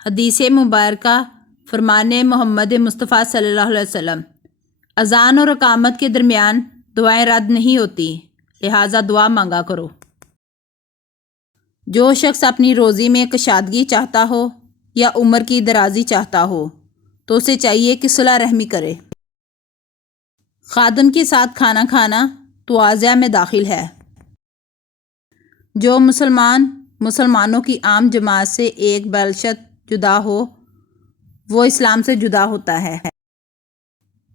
حدیث مبارکہ فرمان محمد مصطفیٰ صلی اللہ علیہ وسلم، اذان اور اقامت کے درمیان دعائیں رد نہیں ہوتی، لہٰذا دعا مانگا کرو۔ جو شخص اپنی روزی میں کشادگی چاہتا ہو یا عمر کی درازی چاہتا ہو تو اسے چاہیے کہ صلہ رحمی کرے۔ خادم کے ساتھ کھانا کھانا تواضع میں داخل ہے۔ جو مسلمانوں کی عام جماعت سے ایک بلشت جدا ہو وہ اسلام سے جدا ہوتا ہے۔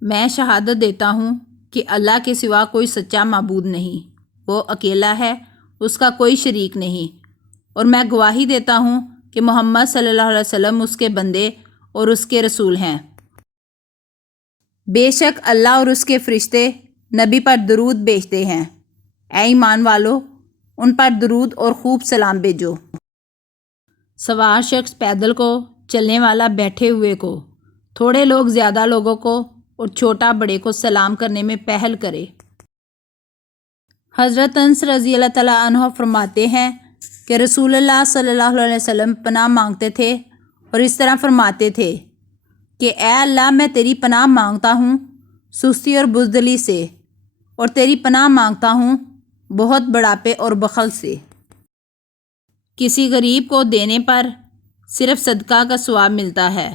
میں شہادت دیتا ہوں کہ اللہ کے سوا کوئی سچا معبود نہیں، وہ اکیلا ہے، اس کا کوئی شریک نہیں، اور میں گواہی دیتا ہوں کہ محمد صلی اللہ علیہ وسلم اس کے بندے اور اس کے رسول ہیں۔ بے شک اللہ اور اس کے فرشتے نبی پر درود بھیجتے ہیں، اے ایمان والو ان پر درود اور خوب سلام بھیجو۔ سوار شخص پیدل کو، چلنے والا بیٹھے ہوئے کو، تھوڑے لوگ زیادہ لوگوں کو اور چھوٹا بڑے کو سلام کرنے میں پہل کرے۔ حضرت انس رضی اللہ تعالیٰ عنہ فرماتے ہیں کہ رسول اللہ صلی اللہ علیہ وسلم پناہ مانگتے تھے اور اس طرح فرماتے تھے کہ اے اللہ میں تیری پناہ مانگتا ہوں سستی اور بزدلی سے، اور تیری پناہ مانگتا ہوں بہت بڑھاپے اور بخل سے۔ کسی غریب کو دینے پر صرف صدقہ کا ثواب ملتا ہے،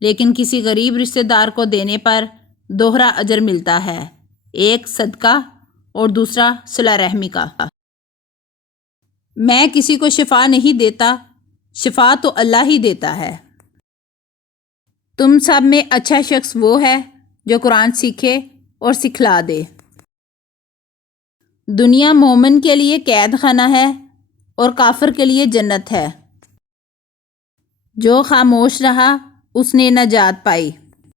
لیکن کسی غریب رشتہ دار کو دینے پر دوہرا اجر ملتا ہے، ایک صدقہ اور دوسرا صلہ رحمی کا۔ میں کسی کو شفا نہیں دیتا، شفا تو اللہ ہی دیتا ہے۔ تم سب میں اچھا شخص وہ ہے جو قرآن سیکھے اور سکھلا دے۔ دنیا مومن کے لیے قید خانہ ہے اور کافر کے لیے جنت ہے۔ جو خاموش رہا اس نے نجات پائی۔